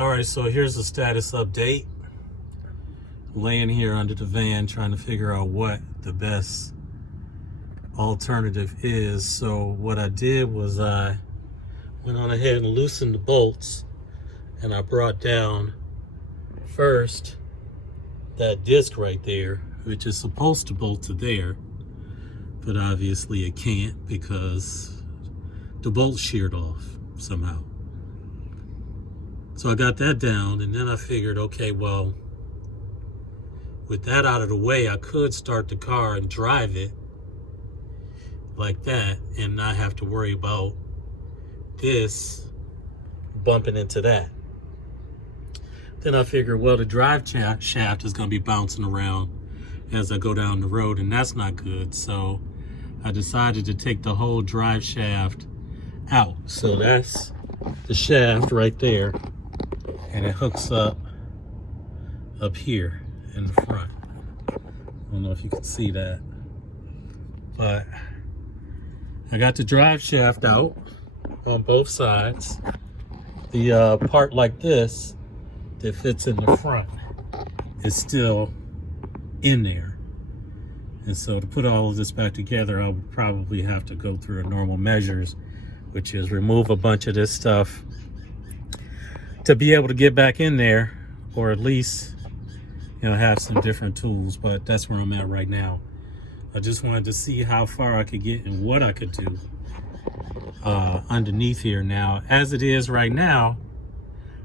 All right, so here's the status update. Laying here under the van trying to figure out what the best alternative is. So what I did was I went on ahead and loosened the bolts, and I brought down first that disc right there, which is supposed to bolt to there, but obviously it can't because the bolt sheared off somehow. So I got that down, and then I figured, okay, well, with that out of the way, I could start the car and drive it like that and not have to worry about this bumping into that. Then I figured, well, the drive shaft is going to be bouncing around as I go down the road, and that's not good. So I decided to take the whole drive shaft out. So that's the shaft right there, and it hooks up here in the front. I don't know if you can see that, but I got the drive shaft out on both sides. The part like this that fits in the front is still in there. And so to put all of this back together, I would probably have to go through normal measures, which is remove a bunch of this stuff to be able to get back in there, or at least, you know, have some different tools. But that's where I'm at right now. I just wanted to see how far I could get and what I could do underneath here. Now, as it is right now,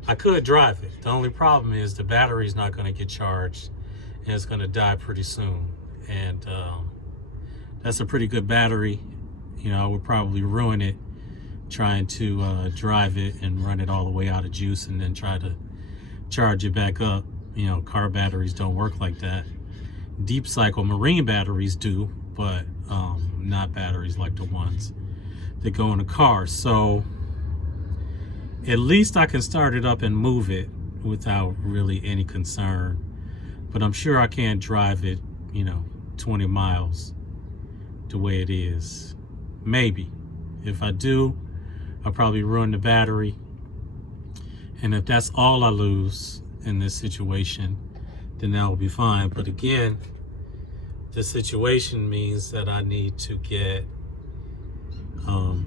I could drive it. The only problem is the battery's not going to get charged, and it's going to die pretty soon. And that's a pretty good battery. You know, I would probably ruin it trying to drive it and run it all the way out of juice and then try to charge it back up. You know, car batteries don't work like that. Deep cycle marine batteries do, but not batteries like the ones that go in a car. So at least I can start it up and move it without really any concern. But I'm sure I can't drive it, you know, 20 miles the way it is. Maybe. If I do, I'll probably ruin the battery. And if that's all I lose in this situation, then that will be fine. But again, the situation means that I need to get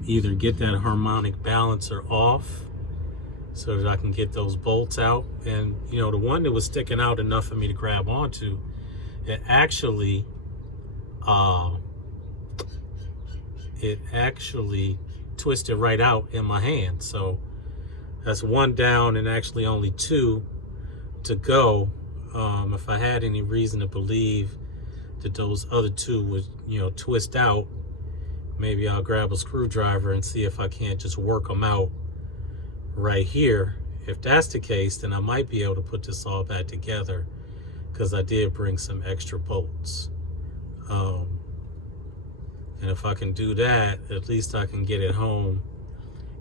either get that harmonic balancer off so that I can get those bolts out. And you know, the one that was sticking out enough for me to grab onto, it actually twisted right out in my hand. So that's one down and actually only two to go. If I had any reason to believe that those other two would, you know, twist out, maybe I'll grab a screwdriver and see if I can't just work them out right here. If that's the case, then I might be able to put this all back together, because I did bring some extra bolts. And if I can do that, at least I can get it home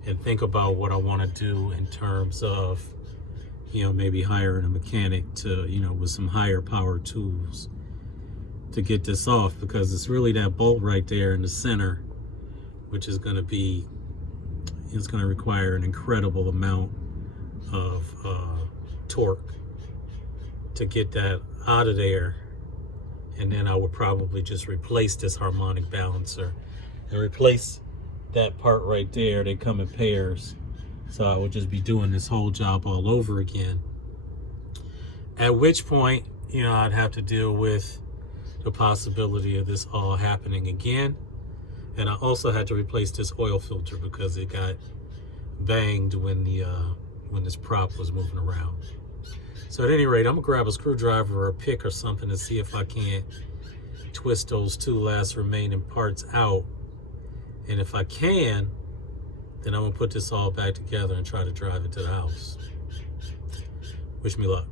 and think about what I want to do in terms of, you know, maybe hiring a mechanic to, you know, with some higher power tools to get this off, because it's really that bolt right there in the center, which is going to be, it's going to require an incredible amount of torque to get that out of there. And then I would probably just replace this harmonic balancer and replace that part right there. They come in pairs. So I would just be doing this whole job all over again. At which point, you know, I'd have to deal with the possibility of this all happening again. And I also had to replace this oil filter because it got banged when this prop was moving around. So at any rate, I'm gonna grab a screwdriver or a pick or something to see if I can't twist those two last remaining parts out. And if I can, then I'm gonna put this all back together and try to drive it to the house. Wish me luck.